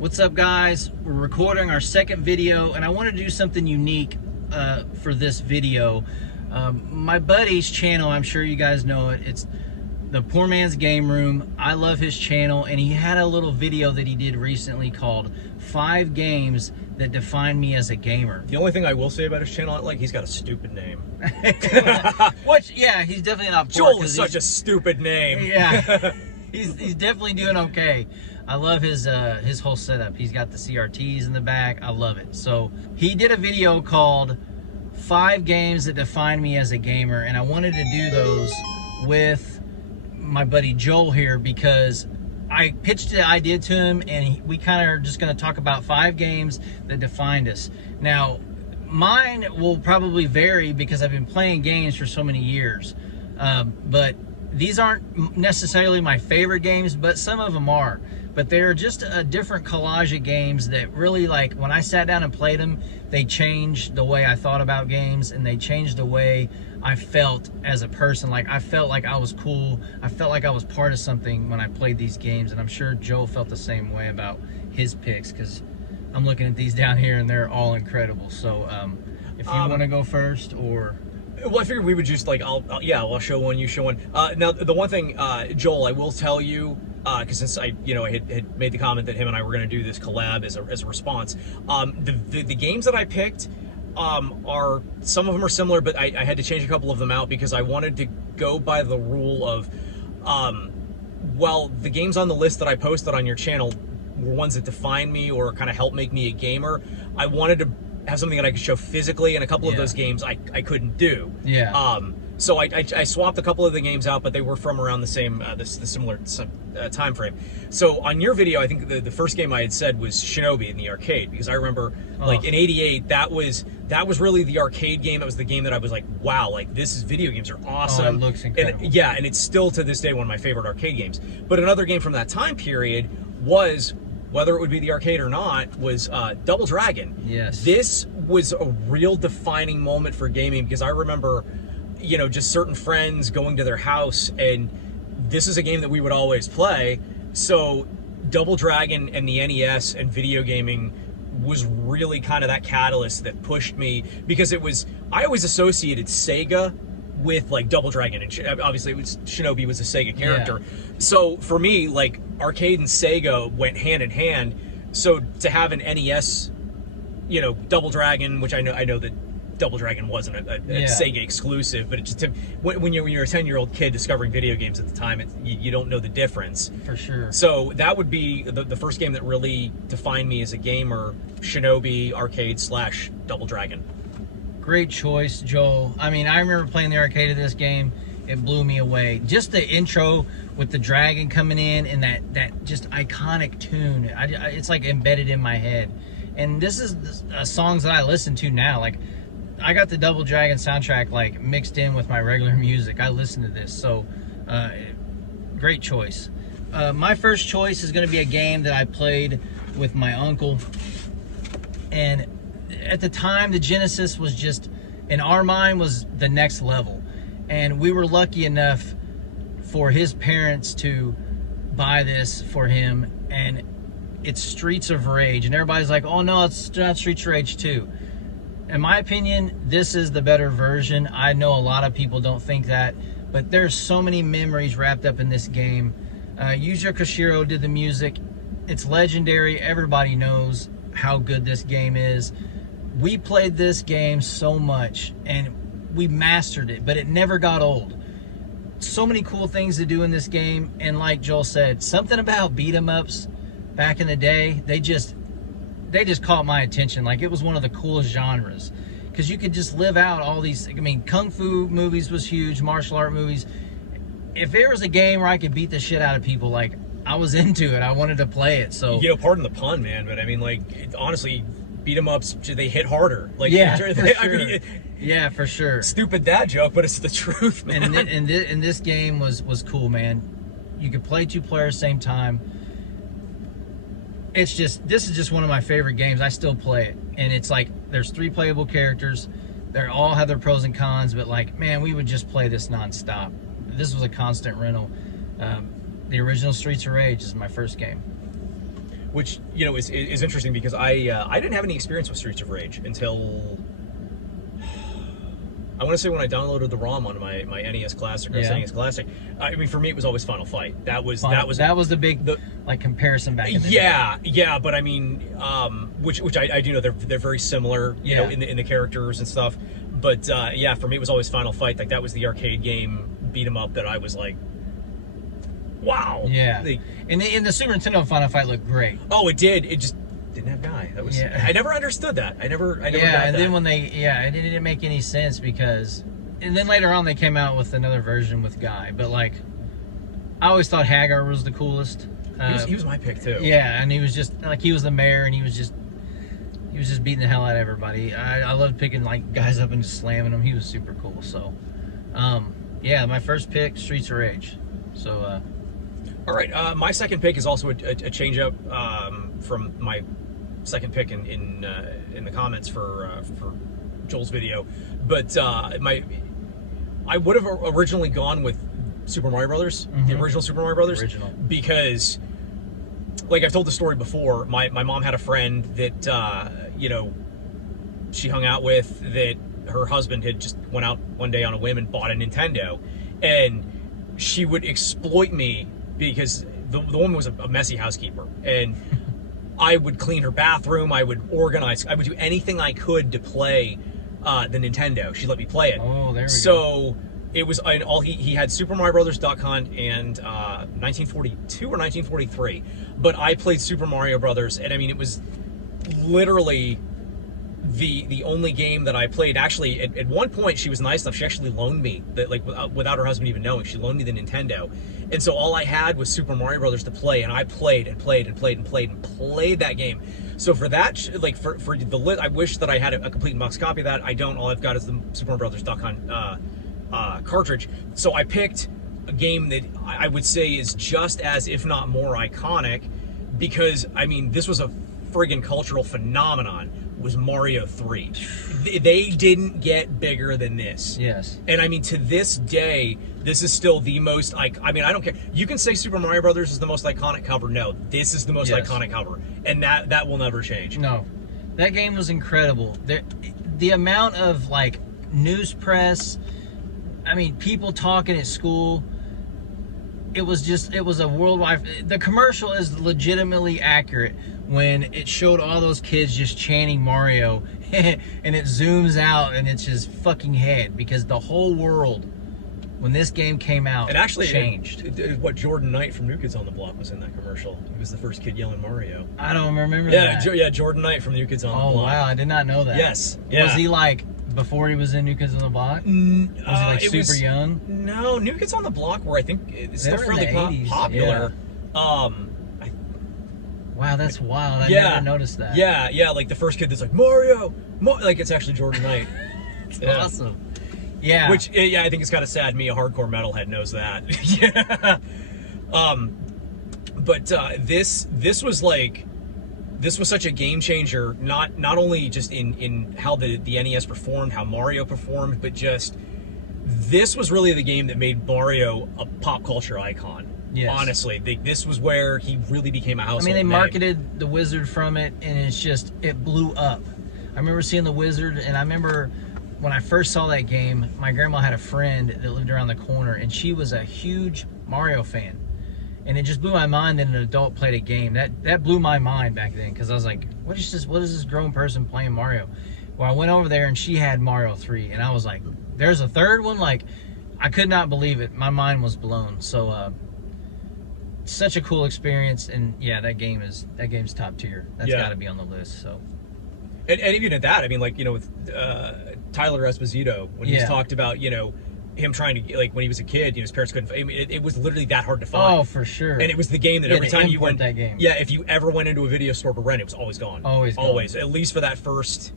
What's up, guys? We're recording our second video, and I want to do something unique for this video. My buddy's channel, I'm sure you guys know it. It's the Poor Man's Game Room. I love his channel, and he had a little video that he did recently called 5 Games That Define Me as a Gamer. The only thing I will say about his channel, he's got a stupid name. Which, yeah, he's definitely not poor. Joel is such a stupid name. Yeah. He's definitely doing okay. I love his whole setup. He's got the CRTs in the back. I love it. So he did a video called 5 Games That Define Me as a Gamer, and I wanted to do those with my buddy Joel here because I pitched the idea to him, and we kind of are just going to talk about 5 games that defined us. Now, mine will probably vary because I've been playing games for so many years, but these aren't necessarily my favorite games, but some of them are. But they're just a different collage of games that really, like, when I sat down and played them, they changed the way I thought about games, and they changed the way I felt as a person. Like, I felt like I was cool. I felt like I was part of something when I played these games, and I'm sure Joe felt the same way about his picks, because I'm looking at these down here, and they're all incredible. So if you want to go first, or... Well, I figured we would just, I'll show one, you show one. Now, the one thing, Joel, I will tell you, because since I had made the comment that him and I were going to do this collab as a response, the games that I picked are, some of them are similar, but I had to change a couple of them out because I wanted to go by the rule of, well, the games on the list that I posted on your channel were ones that define me or kind of help make me a gamer. I wanted to have something that I could show physically, and a couple of those games I couldn't do. Yeah. So I swapped a couple of the games out, but they were from around the same, the similar time frame. So on your video, I think the first game I had said was Shinobi in the arcade, because I remember like in '88, that was really the arcade game. That was the game that I was like, wow, like video games are awesome. Oh, it looks incredible. And, yeah, and it's still to this day one of my favorite arcade games. But another game from that time period was, whether it would be the arcade or not, was Double Dragon. Yes. This was a real defining moment for gaming, because I remember, just certain friends going to their house, and this is a game that we would always play. So Double Dragon and the NES and video gaming was really kind of that catalyst that pushed me, because I always associated Sega with like Double Dragon, and obviously Shinobi was a Sega character. Yeah. So for me, like, arcade and Sega went hand in hand. So to have an NES, Double Dragon, which I know that Double Dragon wasn't a Sega exclusive, but it just, when you're a 10-year-old kid discovering video games at the time, you don't know the difference. For sure. So that would be the first game that really defined me as a gamer: Shinobi, arcade / Double Dragon. Great choice, Joel. I mean, I remember playing the arcade of this game. It blew me away. Just the intro with the dragon coming in and that just iconic tune. It's like embedded in my head. And this is songs that I listen to now. Like, I got the Double Dragon soundtrack like mixed in with my regular music. I listen to this. So, great choice. My first choice is going to be a game that I played with my uncle. And at the time, the Genesis was just, in our mind, was the next level. And we were lucky enough for his parents to buy this for him, and it's Streets of Rage. And everybody's like, oh no, it's not Streets of Rage 2. In my opinion, this is the better version. I know a lot of people don't think that, but there's so many memories wrapped up in this game. Yuzo Koshiro did the music. It's legendary. Everybody knows how good this game is. We played this game so much, and we mastered it, but it never got old. So many cool things to do in this game, and like Joel said, something about beat 'em ups back in the day, they just caught my attention. Like, it was one of the coolest genres, because you could just live out all these, I mean, kung fu movies was huge, martial art movies. If there was a game where I could beat the shit out of people, like, I was into it. I wanted to play it. So, pardon the pun, man, but I mean, like, honestly, beat 'em ups, they hit harder. Like, yeah, yeah, for sure. Stupid dad joke, but it's the truth, man. And this game was cool, man. You could play 2 players same time. This is just one of my favorite games. I still play it, and it's like there's 3 playable characters. They all have their pros and cons, but like, man, we would just play this nonstop. This was a constant rental. The original Streets of Rage is my first game. which is interesting because I didn't have any experience with Streets of Rage until I want to say when I downloaded the ROM onto my NES Classic or NES Classic. I mean, for me, it was always Final Fight. That was the big like comparison back in the day. Yeah. But I mean, which I do know they're very similar, you know, in the characters and stuff. But yeah, for me, it was always Final Fight. Like that was the arcade game beat 'em up that I was like, wow. Yeah. And the Super Nintendo Final Fight looked great. Oh, it did. It just didn't have Guy. That was. I never understood that. I never. Got and that. then when it didn't make any sense because, and then later on they came out with another version with Guy. But like, I always thought Hagar was the coolest. He was my pick too. Yeah, and he was just like he was the mayor, and he was just beating the hell out of everybody. I loved picking like guys up and just slamming them. He was super cool. So, yeah, my first pick, Streets of Rage. So. All right, my second pick is also a change up from my second pick in the comments for Joel's video, but I would have originally gone with Super Mario Brothers, the original Super Mario Brothers, because like I've told the story before, my mom had a friend that she hung out with that her husband had just went out one day on a whim and bought a Nintendo, and she would exploit me because the woman was a messy housekeeper, and I would clean her bathroom, I would organize, I would do anything I could to play the Nintendo. She let me play it. Oh, there we go. So it was he had Super Mario Brothers Duck Hunt and 1942 or 1943, but I played Super Mario Brothers, and I mean it was literally the only game that I played. Actually, at one point she was nice enough. She actually loaned me without her husband even knowing. She loaned me the Nintendo, and so all I had was Super Mario Brothers to play, and I played that game. So for that, for the list, I wish that I had a complete box copy of that. I don't. All I've got is the Super Mario Brothers Duck Hunt cartridge. So I picked a game that I would say is just as, if not more, iconic, because I mean this was a friggin' cultural phenomenon. Was Mario 3. They didn't get bigger than this. Yes. And I mean, to this day, this is still the most, I mean, I don't care. You can say Super Mario Brothers is the most iconic cover. No, this is the most iconic cover. And that will never change. No. That game was incredible. The amount of, like, news press, I mean, people talking at school, it was a worldwide, the commercial is legitimately accurate when it showed all those kids just chanting Mario and it zooms out and it's his fucking head, because the whole world, when this game came out, and actually changed. What Jordan Knight from New Kids on the Block was in that commercial. He was the first kid yelling Mario. I don't remember that. Yeah, Jordan Knight from New Kids on the Block. Oh wow, I did not know that. Yes. Yeah. Was he like before he was in New Kids on the Block? Was he like super young? No, New Kids on the Block were, I think, it's still fairly 80s, popular. Yeah. Wow, that's wild. I never noticed that. Yeah, like the first kid that's like, Mario! Like, it's actually Jordan Knight. It's awesome. Yeah. Which, I think it's kind of sad me, a hardcore metalhead, knows that. Yeah. But this was like, this was such a game changer, not only just in how the NES performed, how Mario performed, but just, this was really the game that made Mario a pop culture icon. Yes. Honestly, this was where he really became a household name. I mean, they marketed the Wizard from it, and it blew up. I remember seeing the Wizard, and I remember when I first saw that game, my grandma had a friend that lived around the corner, and she was a huge Mario fan. And it just blew my mind that an adult played a game. That blew my mind back then, because I was like, what is this grown person playing Mario? Well, I went over there, and she had Mario 3, and I was like, there's a third one? Like, I could not believe it. My mind was blown. So, such a cool experience, and yeah, that game's top tier. That's got to be on the list. So, and even at that, I mean, like, with Tyler Esposito, when he's talked about him trying to, like, when he was a kid, his parents couldn't. I mean, it was literally that hard to find. Oh, for sure. And it was the game that every time you went, that game. Yeah, if you ever went into a video store to rent, it was always gone. Always. At least for that first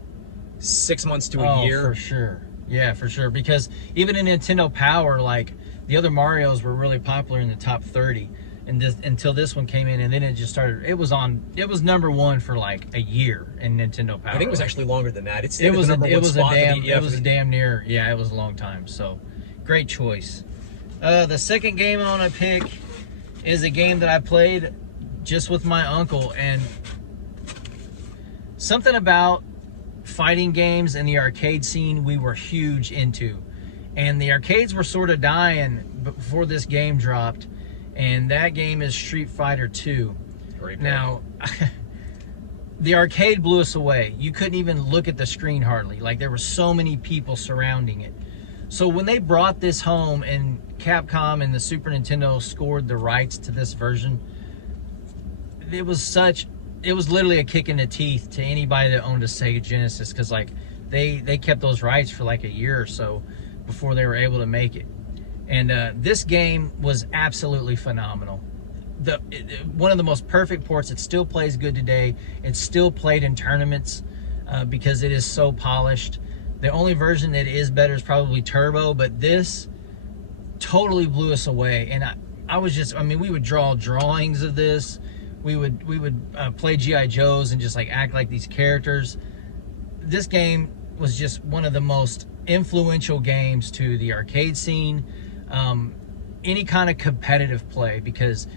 6 months to a year. For sure. Yeah, for sure. Because even in Nintendo Power, like, the other Marios were really popular in the top 30. And until this one came in, and then it just started. It was number one for like a year in Nintendo Power. I think it was actually longer than that. It was damn near. Yeah, it was a long time. So, great choice. The second game I want to pick is a game that I played just with my uncle, and something about fighting games and the arcade scene we were huge into. And the arcades were sort of dying before this game dropped, and that game is Street Fighter 2. Great. Now, the arcade blew us away. You couldn't even look at the screen hardly. Like, there were so many people surrounding it. So when they brought this home and Capcom and the Super Nintendo scored the rights to this version, it was literally a kick in the teeth to anybody that owned a Sega Genesis, because like they kept those rights for like a year or so before they were able to make it. And this game was absolutely phenomenal. One of the most perfect ports. It still plays good today. It's still played in tournaments because it is so polished. The only version that is better is probably Turbo, but this totally blew us away. And we would draw drawings of this. We would play G.I. Joes and just like act like these characters. This game was just one of the most influential games to the arcade scene, any kind of competitive play, because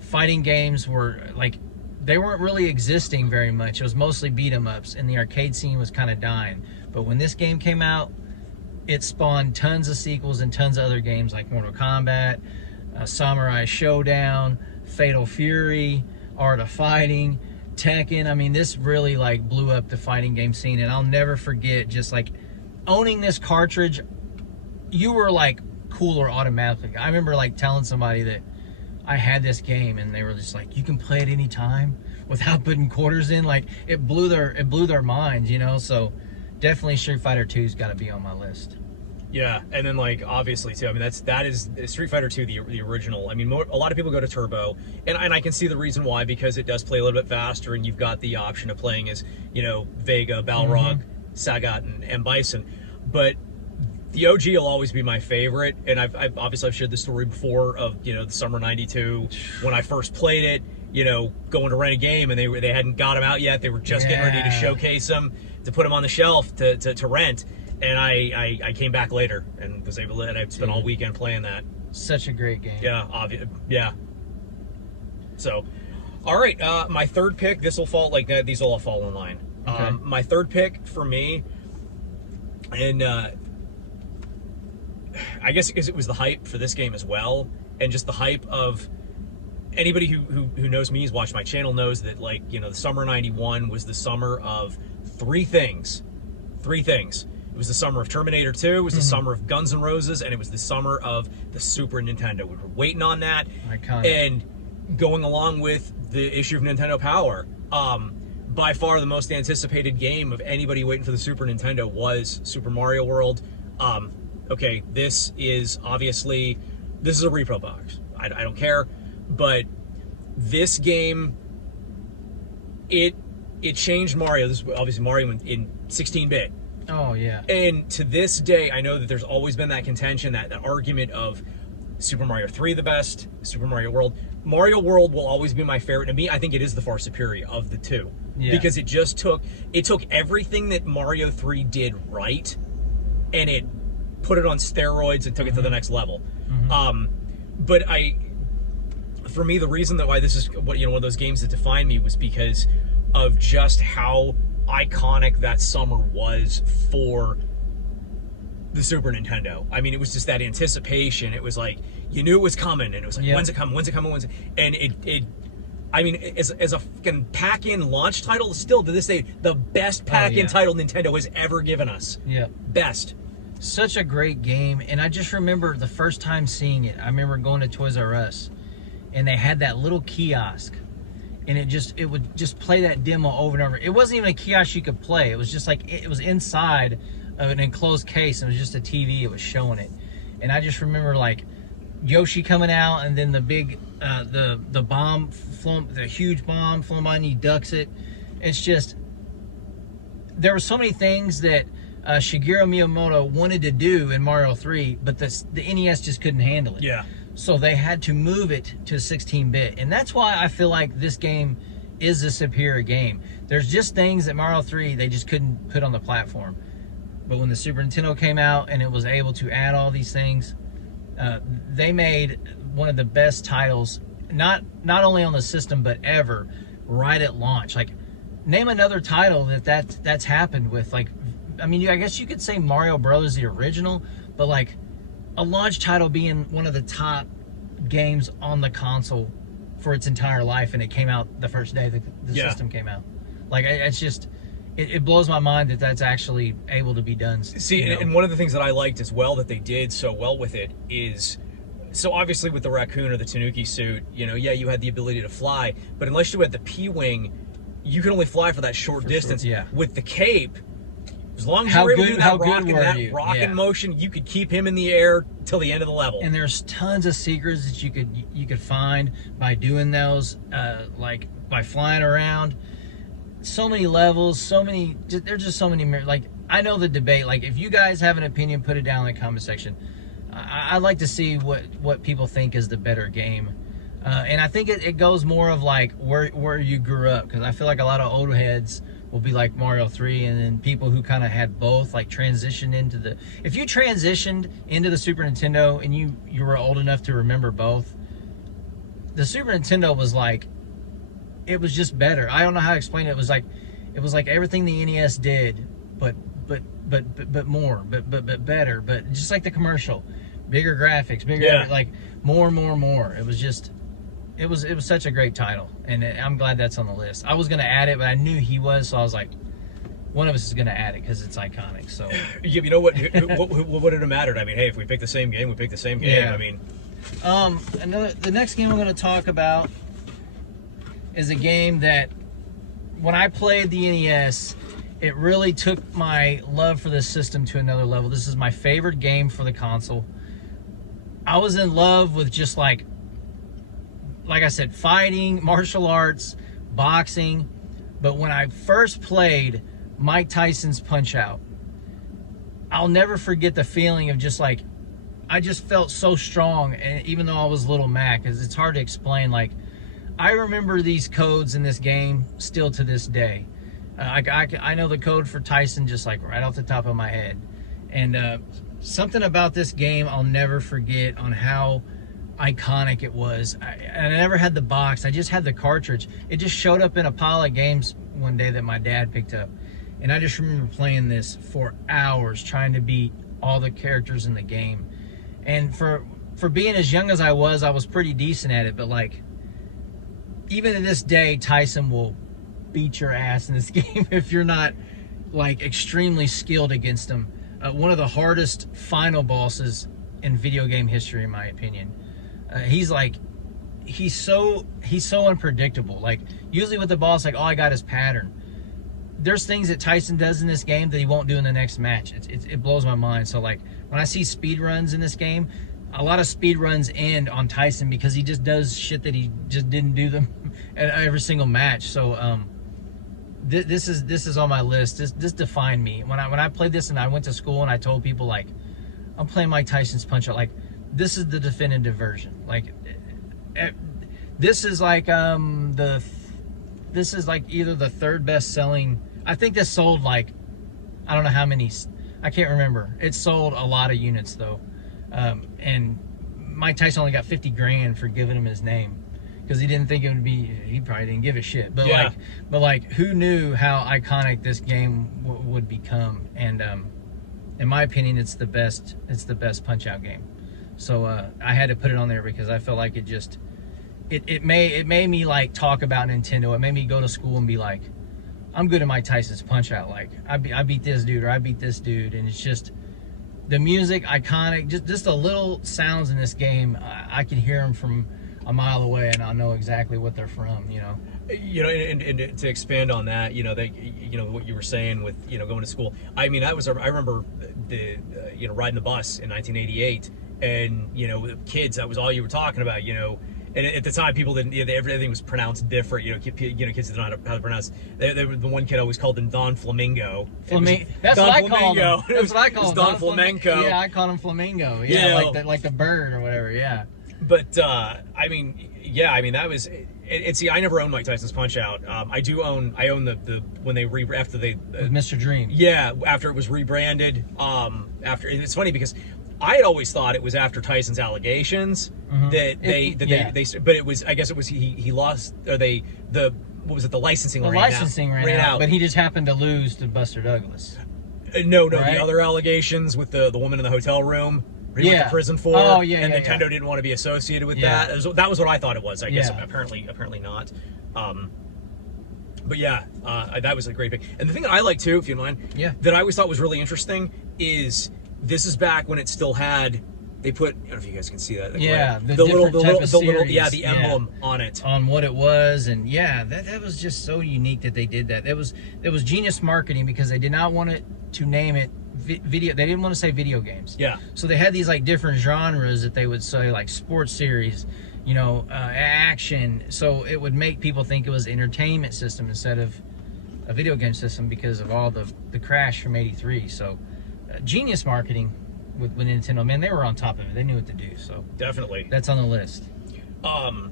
fighting games were like, they weren't really existing very much. It was mostly beat 'em ups, and the arcade scene was kind of dying. But when this game came out, it spawned tons of sequels and tons of other games like Mortal Kombat, Samurai Showdown, Fatal Fury, Art of Fighting, Tekken. I mean, this really like blew up the fighting game scene, and I'll never forget just like owning this cartridge. You were like cooler automatically. I remember like telling somebody that I had this game, and they were just like, "You can play it any time without putting quarters in." Like, it blew their minds, you know. So definitely Street Fighter 2's got to be on my list. Yeah, and then like obviously too. I mean, that is Street Fighter 2, the original. I mean, a lot of people go to Turbo, and I can see the reason why, because it does play a little bit faster, and you've got the option of playing as, you know, Vega, Balrog, Sagat, and M. Bison. But the OG will always be my favorite, and I've obviously shared the story before of, you know, the summer '92 when I first played it. You know, going to rent a game, and they hadn't got them out yet. They were just getting ready to showcase them, to put them on the shelf to rent. And I came back later and was able to, and I spent all weekend playing that. Such a great game. Yeah, yeah. So, all right, my third pick. This will fall like that. These will all fall in line. Okay. My third pick for me, and I guess because it was the hype for this game as well, and just the hype of anybody who knows me, who's watched my channel, knows that, like, you know, the summer '91 was the summer of three things. It was the summer of Terminator 2, it was the summer of Guns N' Roses, and it was the summer of the Super Nintendo. We were waiting on that. Iconic. And going along with the issue of Nintendo Power, by far the most anticipated game of anybody waiting for the Super Nintendo was Super Mario World. Okay, this is a repro box. I don't care, but this game, it changed Mario. This is obviously Mario in 16-bit. Oh, yeah. And to this day, I know that there's always been that contention, that argument of Super Mario 3 the best, Super Mario World. Mario World will always be my favorite. To me, I think it is the far superior of the two. Yeah. Because it took everything that Mario 3 did right, and it put it on steroids and took it to the next level. But for me, the reason that why this is one of those games that defined me was because of just how iconic that summer was for the Super Nintendo. I mean, it was just that anticipation. It was like, you knew it was coming, and it was like, when's it coming? And I mean, as a fucking pack-in launch title, still to this day, the best pack-in title Nintendo has ever given us. Yeah. Best. Such a great game. And I just remember the first time seeing it, I remember going to Toys R Us, and they had that little kiosk, and it would just play that demo over and over. It wasn't even a kiosk you could play. It was just like, it was inside of an enclosed case, and it was just a TV. It was showing it. And I just remember like Yoshi coming out, and then the big, the bomb, the huge bomb flown by, and he ducks it. It's just, there were so many things that Shigeru Miyamoto wanted to do in Mario 3, but the NES just couldn't handle it. Yeah. So they had to move it to 16-bit. And that's why I feel like this game is a superior game. There's just things that Mario 3, they just couldn't put on the platform. But when the Super Nintendo came out and it was able to add all these things, they made one of the best titles, not only on the system but ever, right at launch. Like, name another title that's happened with. Like, I mean, I guess you could say Mario Brothers the original, but like a launch title being one of the top games on the console for its entire life, and it came out the first day the system came out. Like, it's just, it blows my mind that that's actually able to be done. See, and one of the things that I liked as well that they did so well with it is, so obviously with the raccoon or the Tanuki suit, you know, yeah, you had the ability to fly, but unless you had the P-wing, you can only fly for that short distance. Sure, yeah. With the cape, as long as you were able to do that rocking motion, you could keep him in the air till the end of the level. And there's tons of secrets that you could find by doing those, like by flying around. So many levels, there's just so many. Like, I know the debate. Like, if you guys have an opinion, put it down in the comment section. I'd like to see what people think is the better game. And I think it goes more of like where you grew up, because I feel like a lot of old heads will be like Mario 3, and then people who kind of had both, like, transitioned into the, if you transitioned into the Super Nintendo and you were old enough to remember both, the Super Nintendo was like, it was just better. I don't know how to explain it. It was like everything the NES did, but more, but better, but just like the commercial, bigger graphics, bigger, like more. It was just, it was such a great title, and I'm glad that's on the list. I was gonna add it, but I knew he was, so I was like, one of us is gonna add it because it's iconic. So yeah, you know what? What would it have mattered? I mean, hey, if we pick the same game, we pick the same game. Yeah. I mean, the next game I'm gonna talk about is a game that when I played the NES, it really took my love for this system to another level. This is my favorite game for the console. I was in love with just like I said, fighting, martial arts, boxing. But when I first played Mike Tyson's Punch-Out!, I'll never forget the feeling of just like, I just felt so strong, and even though I was Little Mac, because it's hard to explain. Like, I remember these codes in this game still to this day. I know the code for Tyson just like right off the top of my head. And something about this game I'll never forget on how iconic it was. I never had the box. I just had the cartridge. It just showed up in a pile of games one day that my dad picked up. And I just remember playing this for hours, trying to beat all the characters in the game. And for being as young as I was pretty decent at it. But like, even to this day, Tyson will beat your ass in this game if you're not like extremely skilled against him. One of the hardest final bosses in video game history, in my opinion. He's so unpredictable. Like, usually with the boss, like, all I got is pattern. There's things that Tyson does in this game that he won't do in the next match. It blows my mind. So like, when I see speed runs in this game, a lot of speed runs end on Tyson because he just does shit that he just didn't do them at every single match. So this is on my list. This defined me. When I played this and I went to school and I told people, like, I'm playing Mike Tyson's Punch-Out!, like, this is the definitive version. Like, this is like this is like either the third best selling. I think this sold like, I don't know how many, I can't remember. It sold a lot of units though. And Mike Tyson only got 50 grand for giving him his name, because he didn't think it would be, he probably didn't give a shit. But yeah. like who knew how iconic this game would become? And in my opinion, it's the best Punch-Out! Game. So I had to put it on there because I felt like it just, it made me like talk about Nintendo. It made me go to school and be like, I'm good at Mike Tyson's Punch-Out!. Like, I beat this dude, or I beat this dude. And it's just, the music, iconic, just the little sounds in this game, I can hear them from a mile away, and I'll know exactly what they're from, you know. You know, and to expand on that, you know, what you were saying with, you know, going to school. I mean, I remember the riding the bus in 1988, and, you know, with kids, that was all you were talking about, you know. And at the time, people didn't, everything was pronounced different. You know, kids didn't know how to pronounce. The one kid always called him Don Flamingo. That's what I call him. That's what I call him. Don Flamenco. Yeah, I call him Flamingo. Yeah, like the bird or whatever. Yeah. But I mean, yeah, I mean that was. And see, I never owned Mike Tyson's Punch-Out!. I own the when they after they with Mr. Dream. Yeah, after it was rebranded. After, and it's funny because I had always thought it was after Tyson's allegations that but it was, I guess it was he lost, or what was it, the licensing The ran licensing out, ran out, but he just happened to lose to Buster Douglas. No, right? The other allegations with the woman in the hotel room he went to prison for, and Nintendo didn't want to be associated with that. That was what I thought it was. I guess apparently not. But yeah, that was a great pick. And the thing that I like too, if you don't mind, that I always thought was really interesting is this is back when it still had, they put, I don't know if you guys can see that. The little emblem on it. On what it was, and that was just so unique that they did that. It was genius marketing because they did not want it to name it video. They didn't want to say video games. Yeah. So they had these like different genres that they would say, like sports series, action. So it would make people think it was an entertainment system instead of a video game system because of all the crash from '83. So genius marketing with Nintendo. Man, they were on top of it. They knew what to do. So definitely, that's on the list. All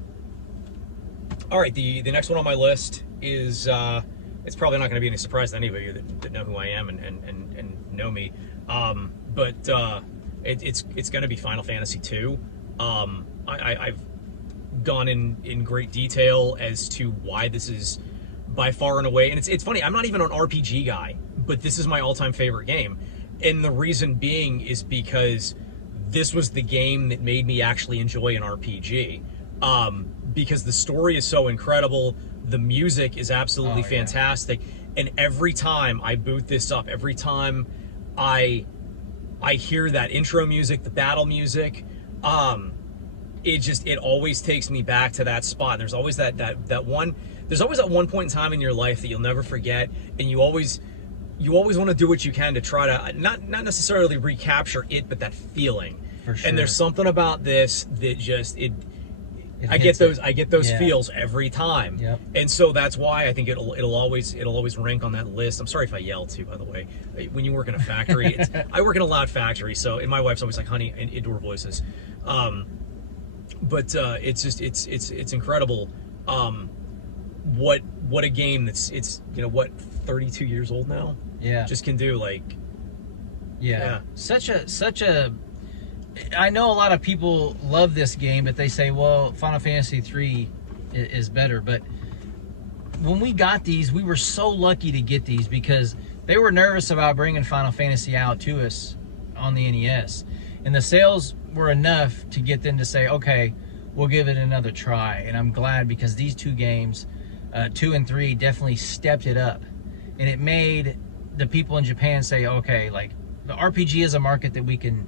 right, the next one on my list is it's probably not going to be any surprise to anybody that know who I am and know me. But it's going to be Final Fantasy II. I've gone in great detail as to why this is by far and away, and it's funny, I'm not even an RPG guy, but this is my all-time favorite game. And the reason being is because this was the game that made me actually enjoy an RPG. Because the story is so incredible, the music is absolutely fantastic, and every time I boot this up, every time I hear that intro music, the battle music, it always takes me back to that spot. There's always that one point in time in your life that you'll never forget, and you always want to do what you can to try to not necessarily recapture it, but that feeling. For sure. And there's something about this that just I get those feels every time. Yep. And so that's why I think it'll always rank on that list. I'm sorry if I yell too, by the way. When you work in a factory, I work in a loud factory, so, and my wife's always like, honey, indoor voices. But it's incredible. What a game that's 32 years old now. Yeah. Just can do, like. Yeah. Such a. I know a lot of people love this game, but they say, well, Final Fantasy III is better. But when we got these, we were so lucky to get these because they were nervous about bringing Final Fantasy out to us on the NES. And the sales were enough to get them to say, okay, we'll give it another try. And I'm glad because these two games, 2 and 3, definitely stepped it up. And it made the people in Japan say, okay, like the RPG is a market that we can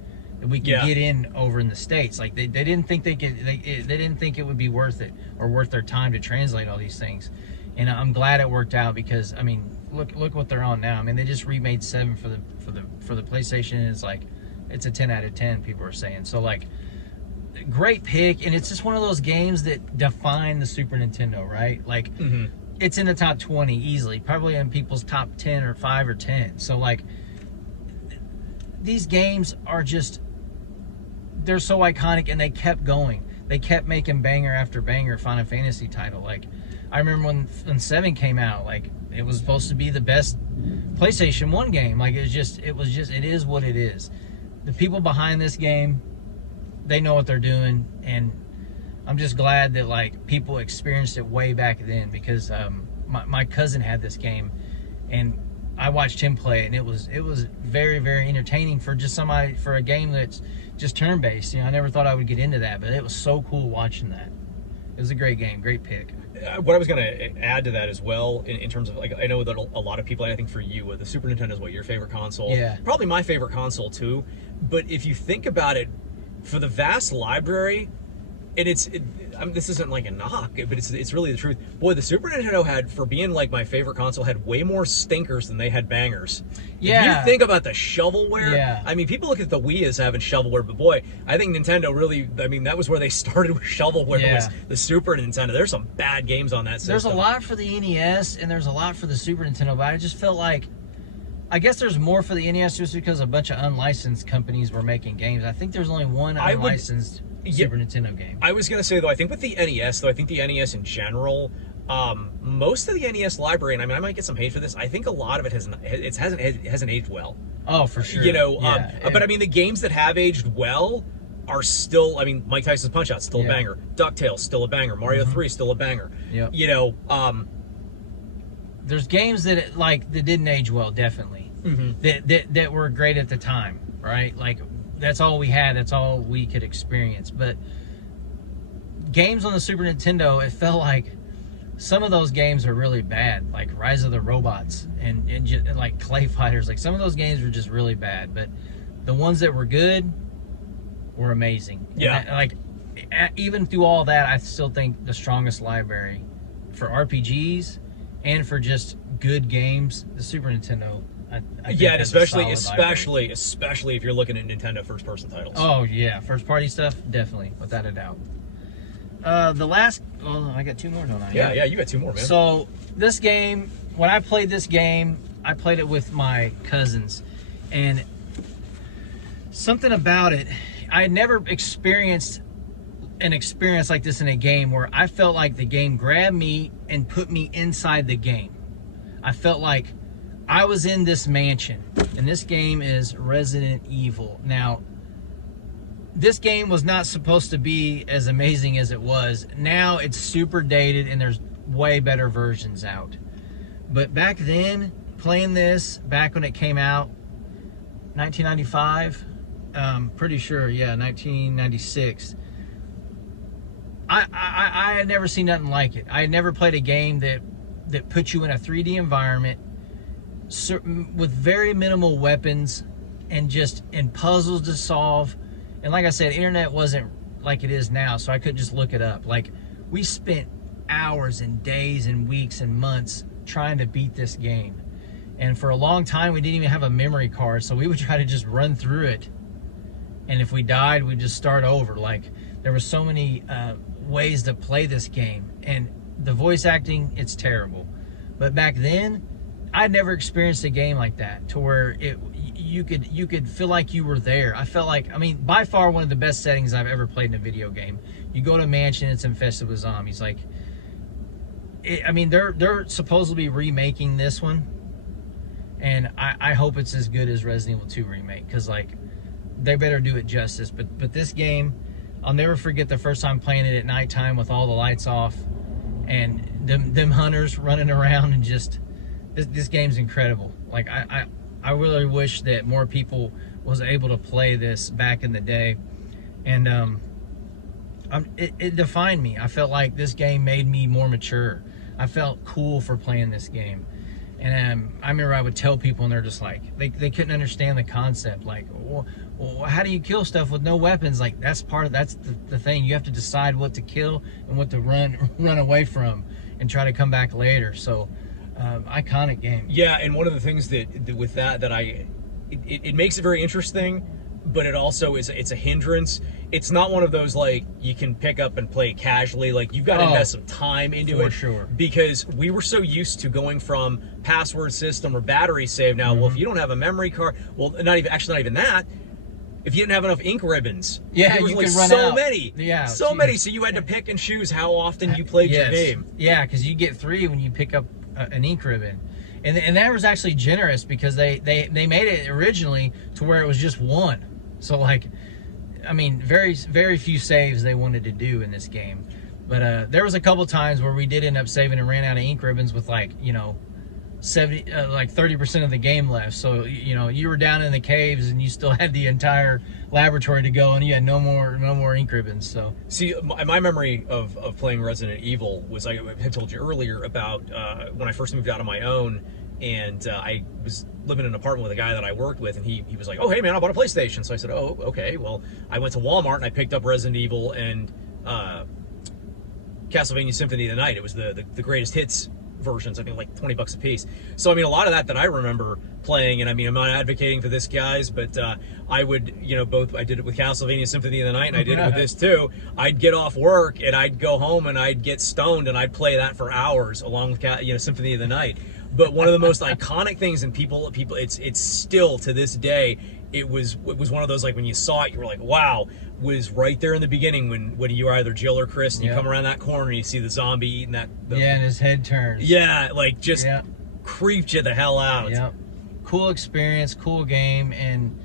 get in over in the States. Like they didn't think they didn't think it would be worth it or worth their time to translate all these things. And I'm glad it worked out because I mean, look what they're on now. I mean, they just remade 7 for the PlayStation, and it's like it's a 10 out of 10. People are saying so. Like, great pick, and it's just one of those games that define the Super Nintendo, right? Like, it's in the top 20 easily, probably in people's top 10 or 5 or 10. So like, these games are just. They're so iconic, and they kept going. They kept making banger after banger Final Fantasy title. Like, I remember when 7 came out, like, it was supposed to be the best PlayStation 1 game. Like, it is what it is. The people behind this game, they know what they're doing, and I'm just glad that, like, people experienced it way back then because my cousin had this game, and I watched him play it, and it was very, very entertaining for a game that's just turn-based. I never thought I would get into that, but it was so cool watching that. It was a great game, great pick. What I was going to add to that as well, in terms of, like, I know that a lot of people, I think for you, the Super Nintendo is your favorite console. Yeah. Probably my favorite console too. But if you think about it, for the vast library, and this isn't like a knock, but it's really the truth. Boy, the Super Nintendo had, for being like my favorite console, had way more stinkers than they had bangers. Yeah. If you think about the shovelware, yeah. I mean, people look at the Wii as having shovelware, but boy, I think Nintendo really, I mean, that was where they started with shovelware, was the Super Nintendo. There's some bad games on that system. There's a lot for the NES, and there's a lot for the Super Nintendo, but I just felt like, I guess there's more for the NES just because a bunch of unlicensed companies were making games. I think there's only one unlicensed Super Nintendo game. I was going to say, though, I think with the NES, I think the NES in general, Most of the NES library, and I mean, I might get some hate for this. I think a lot of it hasn't aged well. Oh, for sure. You know, Yeah, but I mean, the games that have aged well are still. I mean, Mike Tyson's Punch Out still a banger. DuckTales still a banger. Mario 3 still a banger. Yep. You know, there's games that didn't age well, definitely. That were great at the time, right? Like that's all we had. That's all we could experience. But games on the Super Nintendo, it felt like some of those games are really bad, like Rise of the Robots and like Clay Fighters. Like some of those games were just really bad, but the ones that were good were amazing. Yeah. Even through all that, I still think the strongest library for RPGs and for just good games, the Super Nintendo. I think yeah, and has a solid library. especially if you're looking at Nintendo first-person titles. Oh yeah, first-party stuff, definitely, without a doubt. I got two more, don't I? Yeah, you got two more, man. So this game, when I played this game, I played it with my cousins, and something about it, I had never experienced an experience like this in a game where I felt like the game grabbed me and put me inside the game. I felt like I was in this mansion, and this game is Resident Evil. Now, this game was not supposed to be as amazing as it was. Now it's super dated and there's way better versions out. But back then, playing this, back when it came out, 1995, pretty sure, yeah, 1996. I had never seen nothing like it. I had never played a game that put you in a 3D environment with very minimal weapons and puzzles to solve. And like I said, internet wasn't like it is now, so I couldn't just look it up. Like, we spent hours and days and weeks and months trying to beat this game. And for a long time, we didn't even have a memory card, so we would try to just run through it. And if we died, we'd just start over. Like, there were so many ways to play this game. And the voice acting, it's terrible. But back then, I'd never experienced a game like that, to where you could feel like you were there. I felt like, I mean, by far one of the best settings I've ever played in a video game. You go to a mansion, it's infested with zombies. Like, I mean, they're supposed to be remaking this one, and I hope it's as good as Resident Evil 2 remake, because like, they better do it justice. But this game, I'll never forget the first time playing it at nighttime with all the lights off, and them hunters running around, and just this game's incredible. Like, I really wish that more people was able to play this back in the day. And it defined me. I felt like this game made me more mature. I felt cool for playing this game. And I remember I would tell people, and they're just like, they couldn't understand the concept. Like, well, how do you kill stuff with no weapons? Like, that's the thing. You have to decide what to kill and what to run away from and try to come back later. So, iconic game. Yeah, and one of the things that with that it makes it very interesting, but it also it's a hindrance. It's not one of those like you can pick up and play casually. Like, you've got to invest some time into it. For sure. Because we were so used to going from password system or battery save. Now, well, if you don't have a memory card, well, not even that. If you didn't have enough ink ribbons, yeah, there was you like could run so out. many, yeah, so many. So you had to pick and choose how often you played your game. Yeah, because you get 3 when you pick up an ink ribbon, and that was actually generous, because they made it originally to where it was just 1. So like, I mean, very few saves they wanted to do in this game. But there was a couple times where we did end up saving and ran out of ink ribbons with, like, 30% of the game left. So, you were down in the caves and you still had the entire laboratory to go, and you had no more ink ribbons. So, see, my memory of playing Resident Evil was, I had told you earlier about when I first moved out on my own, and I was living in an apartment with a guy that I worked with, and he was like, "Oh, hey man, I bought a PlayStation." So I said, "Oh, okay." Well, I went to Walmart and I picked up Resident Evil and Castlevania Symphony of the Night. It was the greatest hits versions, I think like $20 a piece. So I mean, a lot of that I remember playing, and I mean, I'm not advocating for this, guys, but I would, I did it with Castlevania Symphony of the Night, and I did it with this too. I'd get off work and I'd go home and I'd get stoned and I'd play that for hours along with Symphony of the Night. But one of the most iconic things, and people, it's still to this day. It was one of those, like, when you saw it, you were like, wow. Was right there in the beginning when you were either Jill or Chris, and you come around that corner and you see the zombie eating that. And his head turns. Yeah, like just creeped you the hell out. Yep. Cool experience, cool game, and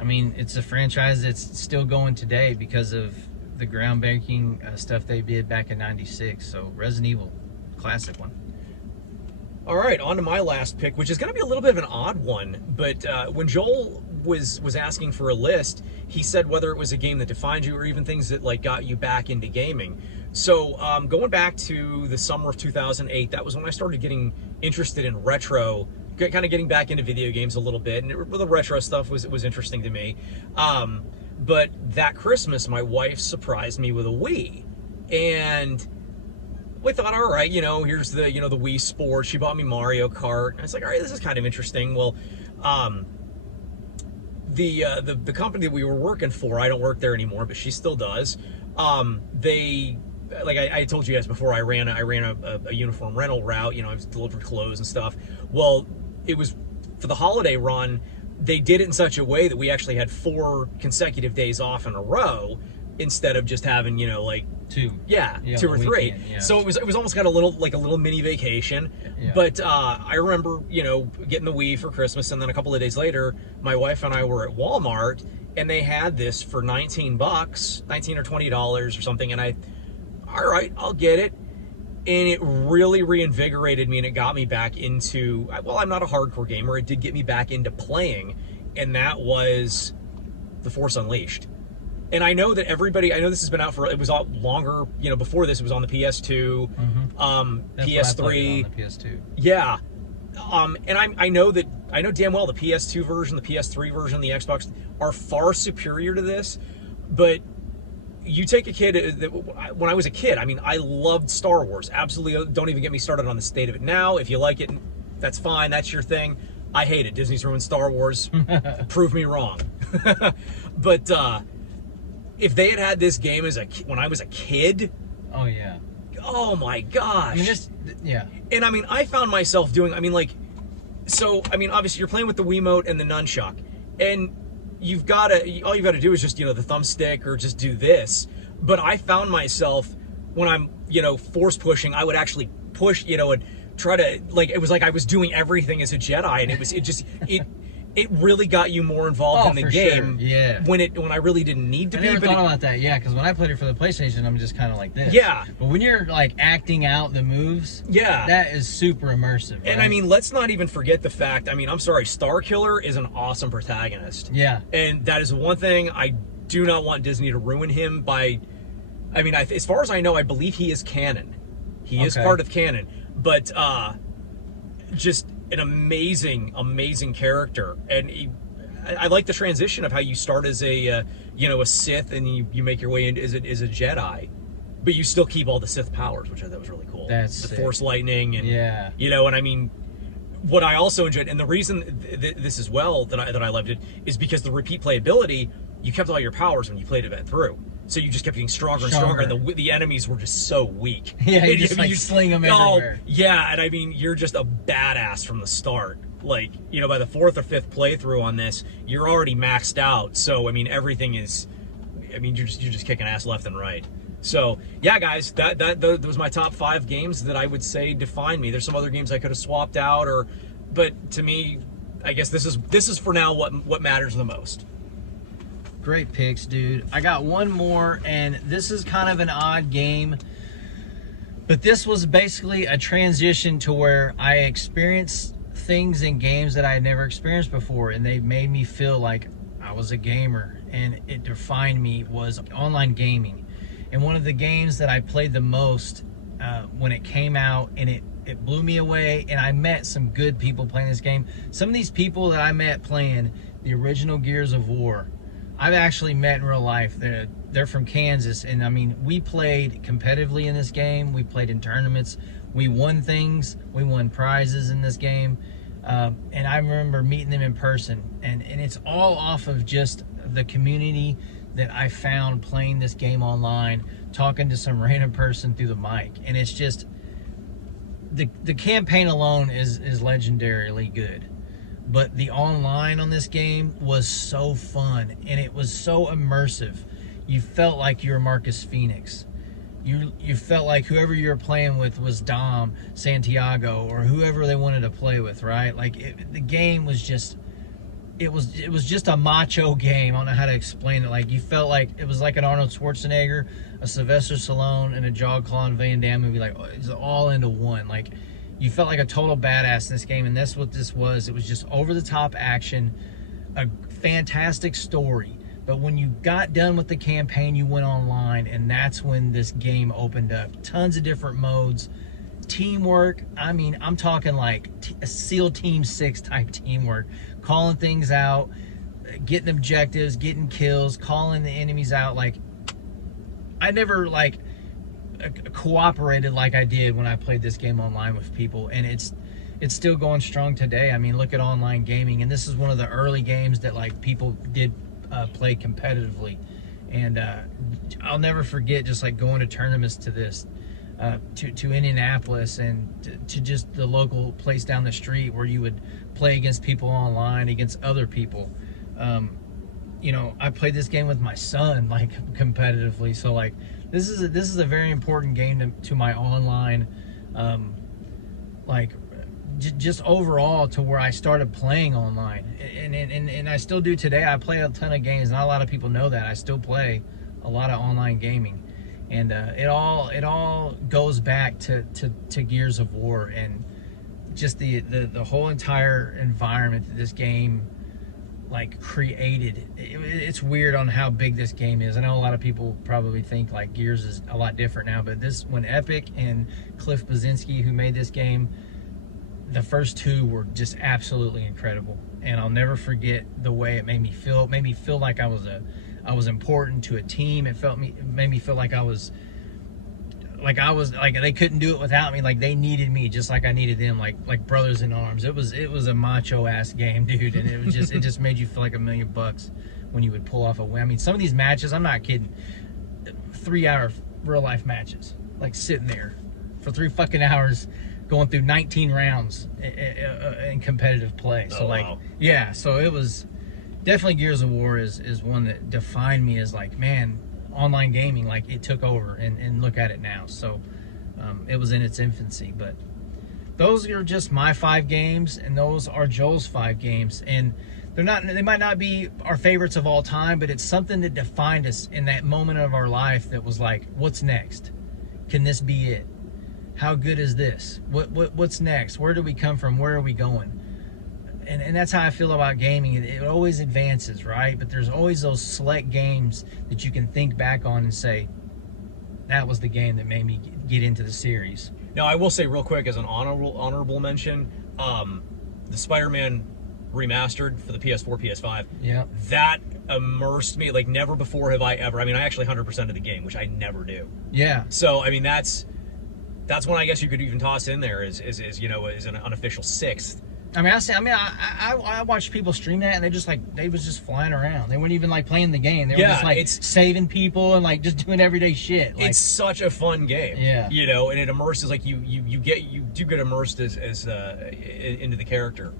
I mean, it's a franchise that's still going today because of the groundbreaking stuff they did back in '96. So Resident Evil, classic one. All right, on to my last pick, which is going to be a little bit of an odd one. But when Joel was asking for a list, he said whether it was a game that defined you or even things that like got you back into gaming. So going back to the summer of 2008, that was when I started getting interested in retro, kind of getting back into video games a little bit, and the retro stuff was interesting to me. But that Christmas, my wife surprised me with a Wii, and we thought, all right, here's the the Wii Sports. She bought me Mario Kart. And I was like, all right, this is kind of interesting. Well, the company that we were working for, I don't work there anymore, but she still does. They, like I told you guys before, I ran a uniform rental route. I delivered clothes and stuff. Well, it was for the holiday run. They did it in such a way that we actually had 4 consecutive days off in a row instead of just having like 2. Yeah, 2 or 3. Weekend, yeah. So it was almost got a little mini vacation. Yeah. But I remember getting the Wii for Christmas, and then a couple of days later, my wife and I were at Walmart, and they had this for $19, $19 or $20 or something, and all right, I'll get it. And it really reinvigorated me, and it got me back into, well, I'm not a hardcore gamer. It did get me back into playing, and that was The Force Unleashed. And I know that I know this has been out it was all longer, before this, it was on the PS2, PS3. On the PS2. Yeah. And I know damn well the PS2 version, the PS3 version, the Xbox are far superior to this, but you take a kid, when I was a kid, I loved Star Wars. Absolutely. Don't even get me started on the state of it now. If you like it, that's fine. That's your thing. I hate it. Disney's ruined Star Wars. Prove me wrong. But if they had this game when I was a kid. Oh, yeah. Oh, my gosh. Yeah. And I found myself doing, obviously you're playing with the Wiimote and the nunchuck. And all you've got to do is just, the thumbstick or just do this. But I found myself when I'm, force pushing, I would actually push, and try to, it was like I was doing everything as a Jedi, and it really got you more involved in the game. Sure. Yeah. When I really didn't need to be. I never thought about that. Yeah, because when I played it for the PlayStation, I'm just kind of like this. Yeah. But when you're acting out the moves, that is super immersive. Right? And let's not even forget the fact. I'm sorry, Starkiller is an awesome protagonist. Yeah. And that is one thing I do not want Disney to ruin him by. As far as I know, I believe he is canon. He is part of canon, but just an amazing character, and I like the transition of how you start as a Sith, and you make your way into as a Jedi, but you still keep all the Sith powers, which I thought was really cool. That's the sick. Force lightning, and what I also enjoyed, and the reason this as well that I loved it is because the repeat playability. You kept all your powers when you played it through. So you just kept getting stronger and stronger, and the enemies were just so weak. Yeah, you just sling them everywhere. Yeah, and you're just a badass from the start. By the 4th or 5th playthrough on this, you're already maxed out. So, everything is, you're just kicking ass left and right. So, yeah, guys, that was my top 5 games that I would say define me. There's some other games I could have swapped out, but to me, I guess this is for now what matters the most. Great picks, dude. I got one more, and this is kind of an odd game, but this was basically a transition to where I experienced things in games that I had never experienced before, and they made me feel like I was a gamer, and it defined me, was online gaming. And one of the games that I played the most when it came out, and it blew me away, and I met some good people playing this game. Some of these people that I met playing the original Gears of War, I've actually met in real life. They're from Kansas, and we played competitively in this game. We played in tournaments. We won things. We won prizes in this game. And I remember meeting them in person, and it's all off of just the community that I found playing this game online, talking to some random person through the mic. And it's just the campaign alone is legendarily good, but the online on this game was so fun, and it was so immersive. You felt like you were Marcus Phoenix. You felt like whoever you were playing with was Dom Santiago or whoever they wanted to play with, right? Like the game was just, it was just a macho game. I don't know how to explain it. Like you felt like it was like an Arnold Schwarzenegger, a Sylvester Stallone, and a Jean-Claude Van Damme movie. Like it's all into one. Like you felt like a total badass in this game, and that's what this was. It was just over the top action, a fantastic story. But when you got done with the campaign, you went online, and that's when this game opened up. Tons of different modes, teamwork. I mean, I'm talking like a SEAL Team 6 type teamwork, calling things out, getting objectives, getting kills, calling the enemies out. Like, I never like cooperated like I did when I played this game online with people, and it's still going strong today. I mean, look at online gaming, and this is one of the early games that like people did play competitively, and I'll never forget just like going to tournaments to this, to Indianapolis, and to just the local place down the street where you would play against people online, against other people. You know, I played this game with my son like competitively, so like this is a very important game to my online, like just overall, to where I started playing online, and I still do today. I play a ton of games. Not a lot of people know that I still play a lot of online gaming, and it all goes back to Gears of War, and just the whole entire environment that this game like created. It's weird on how big this game is. I know a lot of people probably think like Gears is a lot different now, but this, when Epic and Cliff Bleszinski, who made this game, the first two were just absolutely incredible, and I'll never forget the way it made me feel. It made me feel like I was important to a team. It made me feel like I was like they couldn't do it without me. Like they needed me just like I needed them, like brothers in arms. It was a macho ass game, dude, and it just made you feel like $1 million when you would pull off a win. I mean, some of these matches, I'm not kidding, 3-hour real life matches, like sitting there for 3 fucking hours, going through 19 rounds in competitive play. So wow. Yeah, so it was definitely Gears of War is one that defined me as like, man, online gaming, like it took over, and look at it now. So it was in its infancy, but those are just my 5 games, and those are Joel's 5 games, and they might not be our favorites of all time, but it's something that defined us in that moment of our life that was like, what's next? Can this be it? How good is this? What's next? Where do we come from? Where are we going? And that's how I feel about gaming. It always advances, right? But there's always those select games that you can think back on and say, that was the game that made me get into the series. Now, I will say real quick, as an honorable mention, the Spider-Man remastered for the PS4, PS5. Yeah. That immersed me like never before have I ever. I mean, I actually 100%ed the game, which I never do. Yeah. So, I mean, that's one I guess you could even toss in there as you know, as an unofficial 6th. I mean, I watched people stream that, and they was just flying around. They weren't even like playing the game. They were just like saving people and like just doing everyday shit. Like, it's such a fun game. Yeah. You know, and it immerses, like you do get immersed as into the character.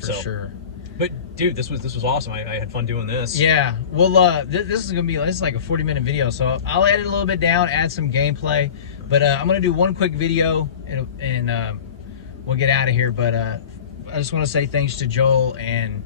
For sure. But dude, this was awesome. I had fun doing this. Yeah. Well, this is like a 40-minute video, so I'll edit a little bit down, add some gameplay. But I'm gonna do one quick video, and we'll get out of here. But I just want to say thanks to Joel, and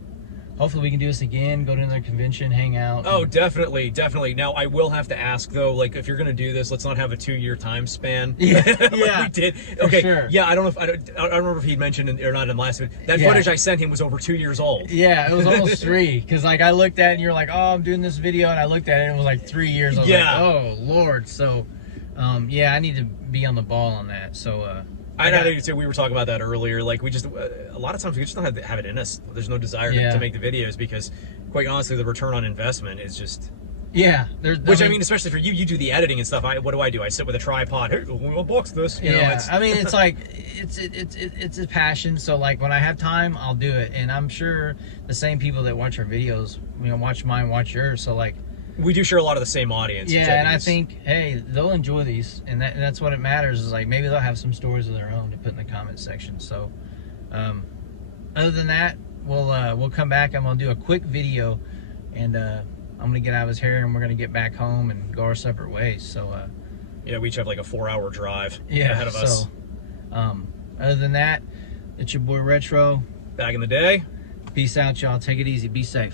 hopefully we can do this again. Go to another convention, hang out. Oh, definitely. Now I will have to ask though, like if you're gonna do this, let's not have a 2-year time span. Yeah, like yeah. We did. Okay. Sure. Yeah, I don't remember if he'd mentioned it or not in the last video. That footage I sent him was over 2 years old. Yeah, it was almost 3. Because like I looked at it and you're like, oh, I'm doing this video, and I looked at it and it was like 3 years. I was like, oh Lord. So yeah, I need to be on the ball on that. So I know too. We were talking about that earlier. Like we just a lot of times we just don't have it in us. There's no desire to make the videos because, quite honestly, the return on investment is just. Yeah, I mean, especially for you, you do the editing and stuff. What do? I sit with a tripod. Hey, we'll unbox this. You know, I mean, it's like it's a passion. So like when I have time, I'll do it, and I'm sure the same people that watch our videos, you know, watch mine, watch yours. So like, we do share a lot of the same audience. Yeah, which and I is- think, hey, they'll enjoy these, and that's what it matters. Is like maybe they'll have some stories of their own to put in the comment section. So, other than that, we'll come back. I'm gonna do a quick video, and I'm gonna get out of his hair, and we're gonna get back home and go our separate ways. So, yeah, we each have like a 4-hour drive yeah, ahead of us. So, other than that, it's your boy Retro. Back in the day. Peace out, y'all. Take it easy. Be safe.